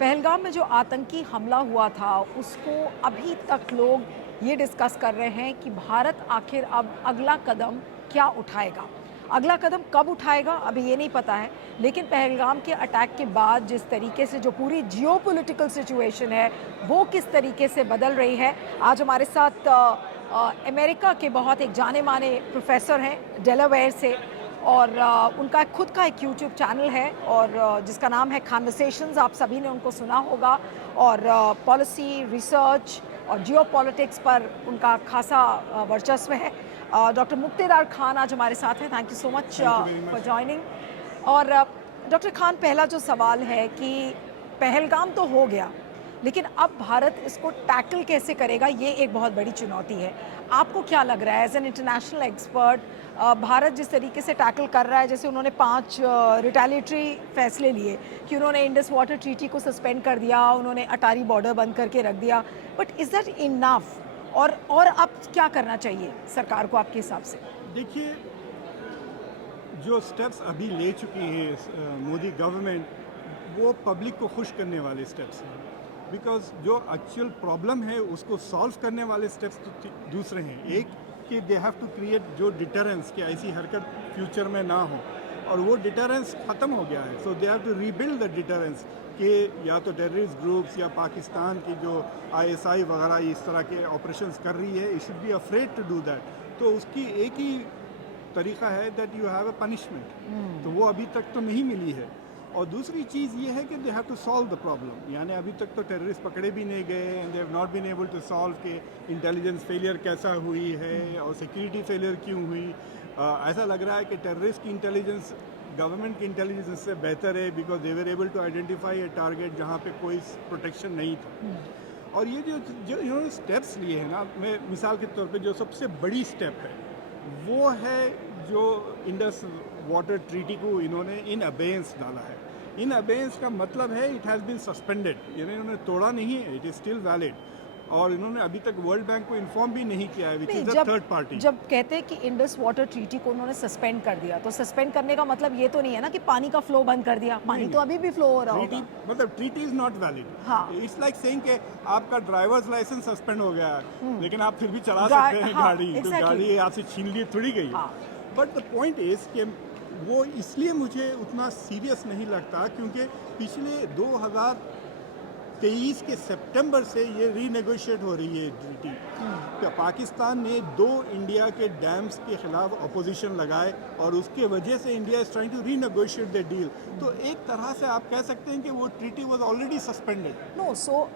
पहलगाम में जो आतंकी हमला हुआ था, उसको अभी तक लोग ये डिस्कस कर रहे हैं कि भारत आखिर अब अगला कदम क्या उठाएगा। अगला कदम कब उठाएगा, अभी ये नहीं पता है। लेकिन पहलगाम के अटैक के बाद जिस तरीके से जो पूरी जियोपॉलिटिकल सिचुएशन है, वो किस तरीके से बदल रही है। आज हमारे साथ अमेरिका के बहुत एक जाने-माने प्रोफ़ेसर हैं, डेलावेयर से और उनका खुद का एक यूट्यूब चैनल है और जिसका नाम है कन्वर्सेशंस, आप सभी ने उनको सुना होगा और पॉलिसी, रिसर्च और जियोपॉलिटिक्स पर उनका खासा वर्चस्व है। डॉक्टर मुक्तेदार खान आज हमारे साथ हैं। Thank you so much thank you very for much. Joining. और डॉक्टर खान, पहला जो सवाल है कि पहलगाम तो हो गया, लेकिन अब भारत इसको टैकल कैसे करेगा, ये एक बहुत बड़ी चुनौती है। आपको क्या लग रहा है as an international expert, Bharat जिस तरीके से टैकल कर रहा है, जैसे उन्होंने 5 रिटेलिएटरी फैसले लिए कि उन्होंने इंडस वाटर ट्रीटी को सस्पेंड कर दिया, उन्होंने अटारी बॉर्डर बंद करके रख दिया, बट इज़ दैट इनफ? और अब क्या करना चाहिए सरकार को आपके हिसाब से? देखिए, जो स्टेप्स अभी ले चुकी है मोदी गवर्नमेंट, वो पब्लिक को खुश करने वाले स्टेप्स हैं। बिकॉज जो एक्चुअल प्रॉब्लम है उसको सॉल्व करने वाले स्टेप्स तो दूसरे हैं। एक कि दे हैव टू क्रिएट जो डिटरेंस, कि ऐसी हरकत फ्यूचर में ना हो, और वो डिटरेंस ख़त्म हो गया है। So they have to rebuild the deterrence कि या तो टेररिस्ट ग्रुप्स या पाकिस्तान की जो आईएसआई वगैरह इस तरह के ऑपरेशंस कर रही है, it should be afraid to do that. तो उसकी एक ही तरीका है that you have a punishment. तो वो अभी तक तो नहीं मिली है। और दूसरी चीज़ ये है कि they have to solve the problem. यानी अभी तक तो टेररिस्ट पकड़े भी नहीं गए and they have not been able to solve के इंटेलिजेंस फेलियर कैसा हुई है और सिक्योरिटी फेलियर क्यों हुई। ऐसा लग रहा है कि टेररिस्ट की इंटेलिजेंस गवर्नमेंट की इंटेलिजेंस से बेहतर है, because they were able to identify a target जहाँ पे कोई प्रोटेक्शन नहीं था। और ये जो जो इन्होंने स्टेप्स लिए हैं ना, मैं मिसाल के तौर पे जो सबसे बड़ी स्टेप है वो है जो इंडस वाटर ट्रीटी को इन्होंने इन अबेंस डाला है। इन अबेंस का मतलब है इट हैज़ बीन सस्पेंडेड, यानी इन्होंने तोड़ा नहीं है, इट इज़ स्टिल वैलिड। और इन्होंने अभी तक वर्ल्ड बैंक को इन्फॉर्म भी नहीं किया है, विच नहीं, इज़ द जब थर्ड पार्टी। जब कहते हैं कि इंडस वाटर ट्रीटी को उन्होंने सस्पेंड कर दिया, तो सस्पेंड करने का मतलब ये तो नहीं है ना कि पानी का फ्लो बंद कर दिया। पानी तो अभी भी फ्लो हो रहा ट्रीटी होगा। मतलब ट्रीटी इज नॉट वैलिड। हाँ। इट्स लाइक सेइंग कि आपका ड्राइवर्स लाइसेंस सस्पेंड हो गया है, लेकिन आप फिर भी चला ड्रा- सकते हैं हाँ, गाड़ी, तो exactly। गाड़ी आपसे छीन ली थोड़ी गई। हाँ। बट द पॉइंट इज कि वो इसलिए मुझे उतना सीरियस नहीं लगता क्योंकि पिछले 2023 के सितंबर से ये रीनेगोशिएट हो रही है ट्रीटी। क्या पाकिस्तान ने 2 इंडिया के डैम्स के खिलाफ अपोजिशन लगाए और उसके वजह से India is trying to renegotiate the deal. तो एक तरह से आप कह सकते हैं कि वो treaty was already suspended. No so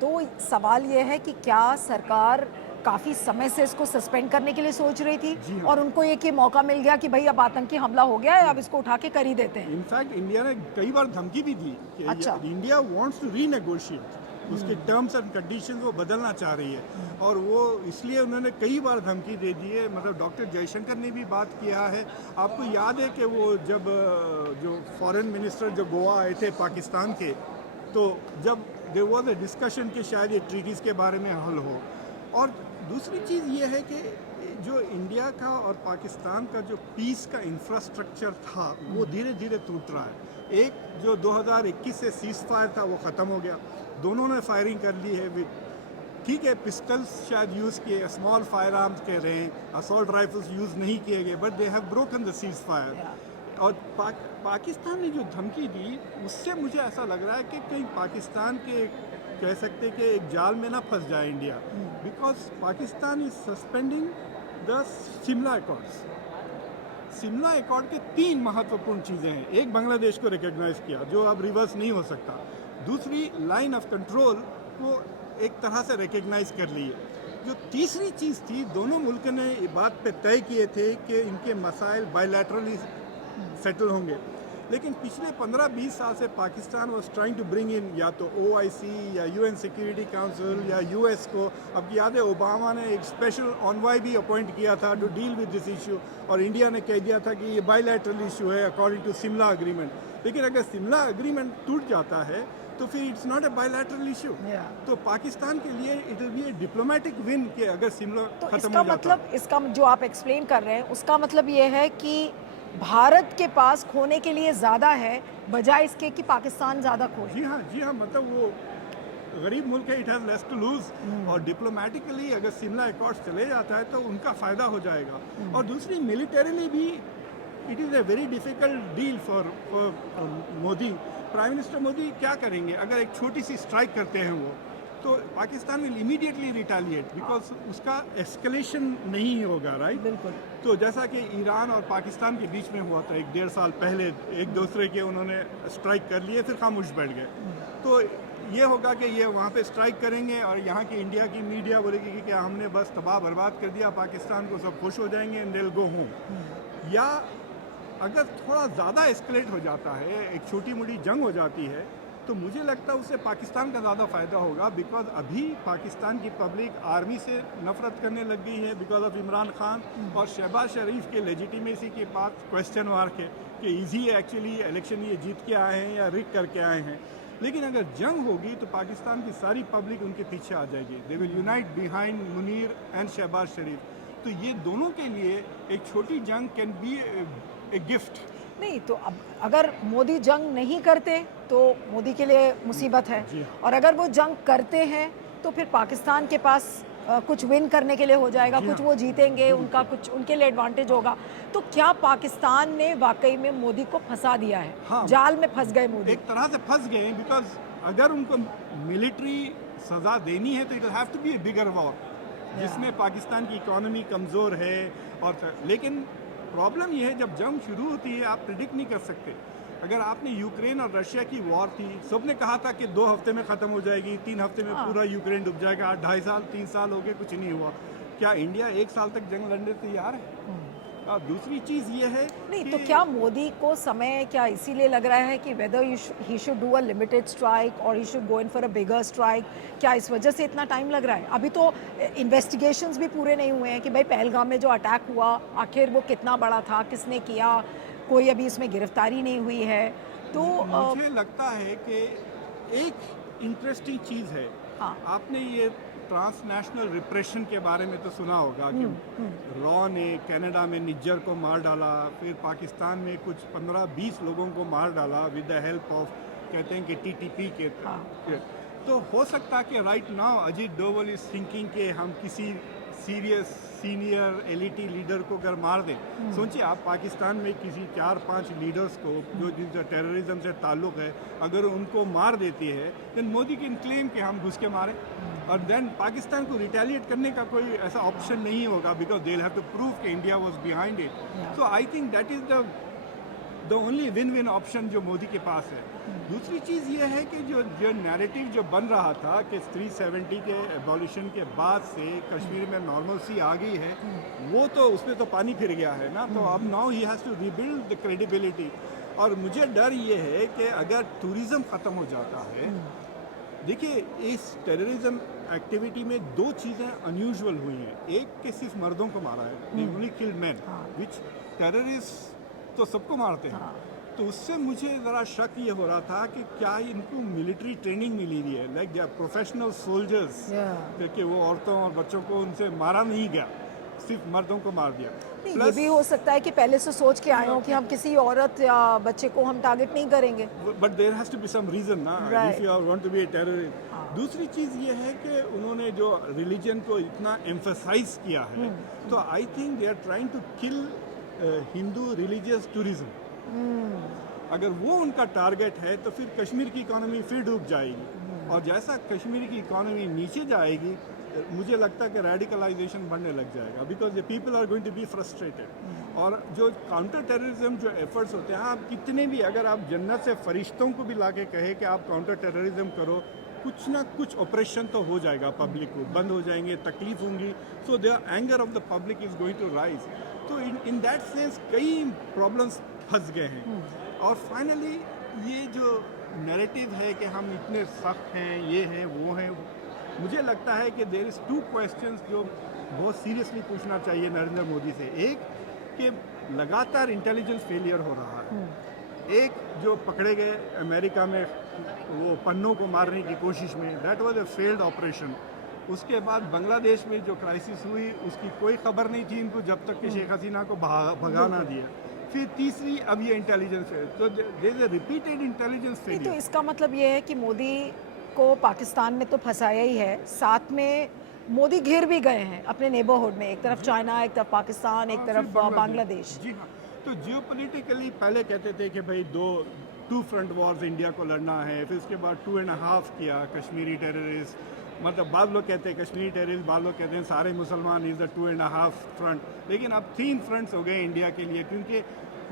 तो सवाल ये है कि क्या सरकार काफ़ी समय से इसको सस्पेंड करने के लिए सोच रही थी जी हाँ। और उनको एक ये मौका मिल गया कि भाई अब आतंकी हमला हो गया है, अब इसको उठा के कर ही देते हैं? इनफैक्ट इंडिया ने कई बार धमकी भी दी कि अच्छा। इंडिया वांट्स टू रीनेगोशिएट, उसके टर्म्स एंड कंडीशंस वो बदलना चाह रही है। और वो इसलिए उन्होंने कई बार धमकी दे दी है। मतलब डॉक्टर जयशंकर ने भी बात किया है। आपको याद है कि वो जब जो फॉरेन मिनिस्टर जो गोवा आए थे पाकिस्तान के, तो जब देयर वाज अ डिस्कशन कि शायद ये ट्रीटीज़ के बारे में हल हो। और दूसरी चीज़ ये है कि जो इंडिया का और पाकिस्तान का जो पीस का इंफ्रास्ट्रक्चर था वो धीरे धीरे टूट रहा है। एक जो 2021 से सीज फायर था वो ख़त्म हो गया, दोनों ने फायरिंग कर ली है विद, ठीक है, पिस्टल्स शायद यूज़ किए, स्मॉल फायर आर्म्स कह रहे हैं, असॉल्ट राइफल्स यूज़ नहीं किए गए, but they have broken the cease fire. और पाकिस्तान ने जो धमकी दी उससे मुझे ऐसा लग रहा है कि कहीं पाकिस्तान के कह सकते हैं कि एक जाल में ना फंस जाए India, because Pakistan is suspending the Shimla accords. Shimla accord के 3 महत्वपूर्ण चीज़ें हैं। एक, बांग्लादेश को रिकॉग्नाइज किया जो अब रिवर्स नहीं हो सकता। दूसरी, लाइन ऑफ कंट्रोल को एक तरह से रिकॉग्नाइज कर ली है। जो तीसरी चीज़ थी, दोनों मुल्क ने ये बात पे तय किए थे कि इनके मसाइल बायलैटरली सेटल होंगे। लेकिन पिछले 15-20 साल से Pakistan was trying to bring in या तो OIC या UN सिक्योरिटी काउंसिल या US को। अब याद है ओबामा ने एक स्पेशल ऑनवाई भी अपॉइंट किया था to deal with this issue, और इंडिया ने कह दिया था कि ये बायलैटरल इशू है अकॉर्डिंग टू शिमला अग्रीमेंट। लेकिन अगर शिमला अग्रीमेंट टूट जाता है तो फिर it's not a bilateral issue. तो पाकिस्तान के लिए it will be a diplomatic win कि अगर शिमला तो खत्म इसका हो जाता। मतलब, इसका जो आप एक्सप्लेन कर रहे हैं उसका मतलब ये है कि भारत के पास खोने के लिए ज़्यादा है बजाय इसके कि पाकिस्तान ज़्यादा खोए। जी हाँ, मतलब वो गरीब मुल्क है, it has less to lose. और डिप्लोमेटिकली अगर शिमला एकॉर्ड्स चले जाता है तो उनका फ़ायदा हो जाएगा। और दूसरी मिलिटरीली भी it is a very difficult deal for Modi. Prime minister Modi क्या करेंगे अगर एक छोटी सी स्ट्राइक करते हैं वो, तो Pakistan will immediately retaliate because उसका एस्केलेशन नहीं होगा, राइट। बिल्कुल। तो जैसा कि ईरान और पाकिस्तान के बीच में हुआ था 1-1.5 साल पहले, एक दूसरे के उन्होंने स्ट्राइक कर लिए फिर खामोश बैठ गए। तो ये होगा कि ये वहाँ पे स्ट्राइक करेंगे और यहाँ की इंडिया की मीडिया बोलेगी कि क्या हमने बस तबाह बर्बाद कर दिया पाकिस्तान को, सब खुश हो जाएंगे एंड देल गो होम। या अगर थोड़ा ज़्यादा एस्केलेट हो जाता है, एक छोटी मोटी जंग हो जाती है, तो मुझे लगता है उससे पाकिस्तान का ज़्यादा फ़ायदा होगा। बिकॉज अभी पाकिस्तान की पब्लिक आर्मी से नफरत करने लग गई है बिकॉज ऑफ इमरान खान और शहबाज शरीफ के लेजिटिमेसी के पास क्वेश्चन मार्क है कि इजी एक्चुअली इलेक्शन ये जीत के आए हैं या रिक करके आए हैं। लेकिन अगर जंग होगी तो पाकिस्तान की सारी पब्लिक उनके पीछे आ जाएगी। They will unite behind Munir and Shahbaz Sharif. तो ये दोनों के लिए एक छोटी जंग कैन बी ए गिफ्ट। नहीं तो अब अगर मोदी जंग नहीं करते तो मोदी के लिए मुसीबत है, जी। और अगर वो जंग करते हैं तो फिर पाकिस्तान के पास कुछ विन करने के लिए हो जाएगा, जी कुछ हाँ। वो जीतेंगे, उनका कुछ उनके लिए एडवांटेज होगा। तो क्या पाकिस्तान ने वाकई में मोदी को फंसा दिया है? हाँ। जाल में फंस गए मोदी। एक तरह से फंस गए हैं बिकॉज अगर उनको मिलिट्री सज़ा देनी है तो it have to be a bigger war जिसमें पाकिस्तान की इकोनॉमी कमज़ोर है। और लेकिन प्रॉब्लम ये है जब जंग शुरू होती है आप प्रिडिक्ट नहीं कर सकते। अगर आपने यूक्रेन और रशिया की वॉर थी, सबने कहा था कि 2 हफ्ते में ख़त्म हो जाएगी, 3 हफ्ते में हाँ। पूरा यूक्रेन डूब जाएगा। 2.5 साल 3 साल हो गए, कुछ नहीं हुआ। क्या इंडिया 1 साल तक जंग लड़ने तैयार है? और दूसरी चीज़ ये है नहीं कि तो क्या मोदी को समय क्या इसीलिए लग रहा है कि whether he should do a limited strike और he should go in for a bigger strike? क्या इस वजह से इतना टाइम लग रहा है? अभी तो इन्वेस्टिगेशंस भी पूरे नहीं हुए हैं कि भाई पहलगाम में जो अटैक हुआ आखिर वो कितना बड़ा था, किसने किया, कोई अभी इसमें गिरफ्तारी नहीं हुई है। तो मुझे लगता है कि एक इंटरेस्टिंग चीज़ है। हाँ। आपने ये ट्रांसनेशनल रिप्रेशन के बारे में तो सुना होगा कि रॉ ने कनाडा में निज्जर को मार डाला, फिर पाकिस्तान में कुछ 15-20 लोगों को मार डाला विद द हेल्प ऑफ, कहते हैं कि टीटीपी के। तो हो सकता है कि right now Ajit Doval is thinking कि हम किसी सीरियस सीनियर एलिटी लीडर को अगर मार दें, सोचिए आप पाकिस्तान में किसी 4-5 लीडर्स को जो जिनसे टेररिज्म से ताल्लुक़ है, अगर उनको मार देती है देन मोदी कैन क्लेम कि हम घुस के मारे, और देन पाकिस्तान को रिटेलिएट करने का कोई ऐसा ऑप्शन नहीं होगा because they have to prove कि India was behind it. So I think that is the only win win option जो मोदी के पास है। दूसरी चीज़ ये है कि जो नैरेटिव जो बन रहा था कि 370 के एबॉलिशन के बाद से कश्मीर में नॉर्मलसी आ गई है, वो तो उसमें तो पानी फिर गया है ना। तो अब now he has to rebuild the credibility. और मुझे डर ये है कि अगर टूरिज़्म ख़त्म हो जाता है, देखिए इस टेररिज्म एक्टिविटी में 2 चीज़ें अनयूजुअल हुई हैं। एक कि सिर्फ मर्दों को मारा है, they only killed main, which terrorist तो सबको मारते हैं। तो उससे मुझे ज़रा शक ये हो रहा था कि क्या इनको मिलिट्री ट्रेनिंग मिली हुई है, like they are professional soldiers, कि वो औरतों और बच्चों को उनसे मारा नहीं गया, सिर्फ मर्दों को मार दिया। ये भी हो सकता है कि पहले से सोच के आए हो कि हम किसी औरत या बच्चे को हम टारगेट नहीं करेंगे। But there has to be some reason ना, Right. If you want to be a terrorist. दूसरी चीज़ ये है कि उन्होंने जो रिलीजन को इतना एम्फसाइज किया है, तो I think they are trying to kill Hindu religious tourism. अगर वो उनका टारगेट है तो फिर कश्मीर की इकोनॉमी फिर डूब जाएगी, और जैसा कश्मीर की इकोनॉमी नीचे जाएगी मुझे लगता है कि रेडिकलाइजेशन बढ़ने लग जाएगा because the people are going to be frustrated. और जो काउंटर टेररिज्म जो एफर्ट्स होते हैं, आप कितने भी अगर आप जन्नत से फरिश्तों को भी ला के कहे कि आप काउंटर टेररिज्म करो, कुछ ना कुछ ऑपरेशन तो हो जाएगा, पब्लिक को बंद हो जाएंगे, तकलीफ होंगी, so the anger of the public is going to rise. तो इन दैट सेंस कई प्रॉब्लम्स फंस गए हैं। और फाइनली ये जो नैरेटिव है कि हम इतने सख्त हैं, ये हैं वो हैं, मुझे लगता है कि देयर इज़ 2 क्वेश्चंस जो बहुत सीरियसली पूछना चाहिए नरेंद्र मोदी से। एक कि लगातार इंटेलिजेंस फेलियर हो रहा है, एक जो पकड़े गए अमेरिका में वो पन्नों को मारने की कोशिश में, that was a failed operation. उसके बाद बांग्लादेश में जो क्राइसिस हुई उसकी कोई खबर नहीं थी इनको जब तक कि शेख हसीना को भगा ना दिया। फिर तीसरी अब ये इंटेलिजेंस है, तो there is a repeated intelligence नहीं तो फेलियर। इसका मतलब ये है कि मोदी को पाकिस्तान ने तो फंसाया ही है, साथ में मोदी घिर भी गए हैं अपने नेबरहुड में, एक तरफ चाइना, एक तरफ पाकिस्तान, एक फिर तरफ बांग्लादेश। जी हाँ। तो जियोपॉलिटिकली पहले कहते थे कि भाई टू फ्रंट वॉर्स इंडिया को लड़ना है, फिर उसके बाद 2.5 किया कश्मीरी टेररिस्ट, मतलब बाद लोग कहते हैं कश्मीरी टेररिस्ट, बाद लोग कहते हैं सारे मुसलमान इज़ द 2.5 फ्रंट, लेकिन अब 3 फ्रंट्स हो गए इंडिया के लिए, क्योंकि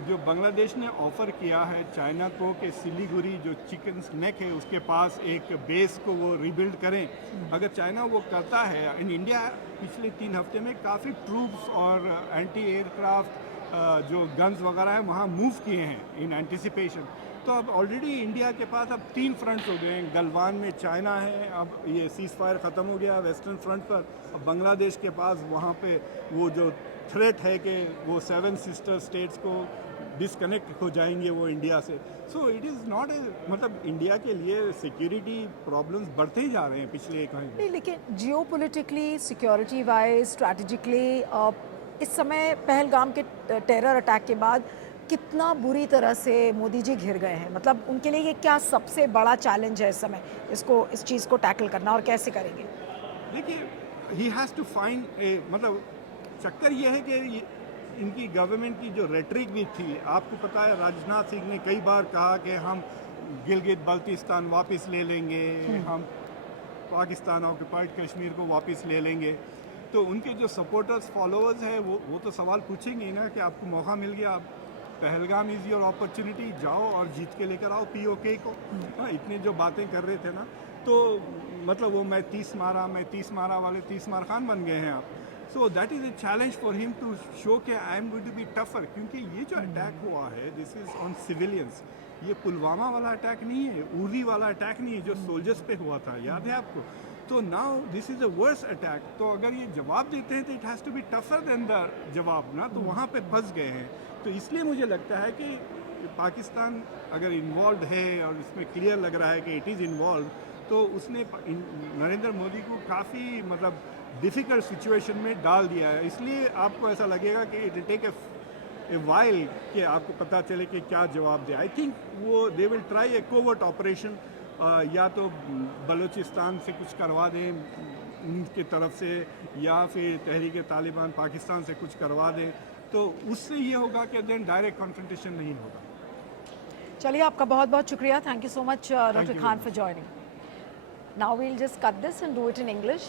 जो बांग्लादेश ने ऑफ़र किया है चाइना को कि सिलीगुड़ी जो चिकन नेक है उसके पास एक बेस को वो रिबिल्ड करें, अगर चाइना वो करता है, इन इंडिया पिछले 3 हफ्ते में काफ़ी ट्रूप्स और एंटी एयरक्राफ्ट जो गन्स वगैरह हैं वहाँ मूव किए हैं इन एंटिसिपेशन। तो अब ऑलरेडी इंडिया के पास अब 3 फ्रंट्स हो गए हैं, गलवान में चाइना है, अब ये सीज़ फायर ख़त्म हो गया वेस्टर्न फ्रंट पर, अब बांग्लादेश के पास वहाँ पे वो जो थ्रेट है कि वो 7 सिस्टर स्टेट्स को डिसकनेक्ट हो जाएंगे वो इंडिया से। So it is not a, मतलब इंडिया के लिए सिक्योरिटी प्रॉब्लम्स बढ़ते ही जा रहे हैं पिछले एक महीने। नहीं, लेकिन जियोपॉलिटिकली, सिक्योरिटी वाइज, स्ट्रैटेजिकली इस समय पहलगाम के टेरर अटैक के बाद कितना बुरी तरह से मोदी जी घिर गए हैं, मतलब उनके लिए ये क्या सबसे बड़ा चैलेंज है इस समय, इस चीज़ को टैकल करना, और कैसे करेंगे? देखिए, ही हैज़ टू फाइंड ए, मतलब चक्कर ये है कि इनकी गवर्नमेंट की जो रेटरिक भी थी, आपको पता है राजनाथ सिंह ने कई बार कहा कि हम गिलगित बल्तिस्तान वापस ले लेंगे, हम पाकिस्तान ऑक्युपाइड कश्मीर को वापस ले लेंगे। तो उनके जो सपोर्टर्स फॉलोअर्स हैं वो तो सवाल पूछेंगे ही ना कि आपको मौका मिल गया, आप पहलगाम इज़ योर अपॉर्चुनिटी, जाओ और जीत के लेकर आओ पीओके को। हाँ, इतने जो बातें कर रहे थे ना, तो मतलब वो मैं 30 मारा वाले 30 मार खान बन गए हैं आप। So that is a challenge for him to show के I am going to be tougher, क्योंकि ये जो अटैक हुआ है दिस इज़ ऑन सिविलियंस, ये पुलवामा वाला अटैक नहीं है, उरी वाला अटैक नहीं है जो सोल्जर्स पे हुआ था, याद है आपको? तो now this is a worse attack, तो अगर ये जवाब देते हैं तो it has to be tougher than the जवाब ना, तो वहाँ पे फंस गए हैं। तो इसलिए मुझे लगता है कि पाकिस्तान अगर इन्वॉल्व है और इसमें क्लियर लग रहा है कि इट इज़ इन्वॉल्व, तो उसने नरेंद्र मोदी को काफ़ी मतलब डिफ़िकल्ट सिचुएशन में डाल दिया है। इसलिए आपको ऐसा लगेगा कि इट टेक ए वाइल कि आपको पता चले कि क्या जवाब दे। आई थिंक वो they will try A covert operation, या तो बलूचिस्तान से कुछ करवा दें उनकी तरफ से, या फिर तहरीक तालिबान पाकिस्तान से कुछ करवा दें, तो उससे ये होगा कि देन डायरेक्ट कॉन्फ्रंटेशन नहीं होगा। चलिए, आपका बहुत बहुत शुक्रिया, thank you so much doctor you Khan very for joining. Now we'll just cut this and do it in English.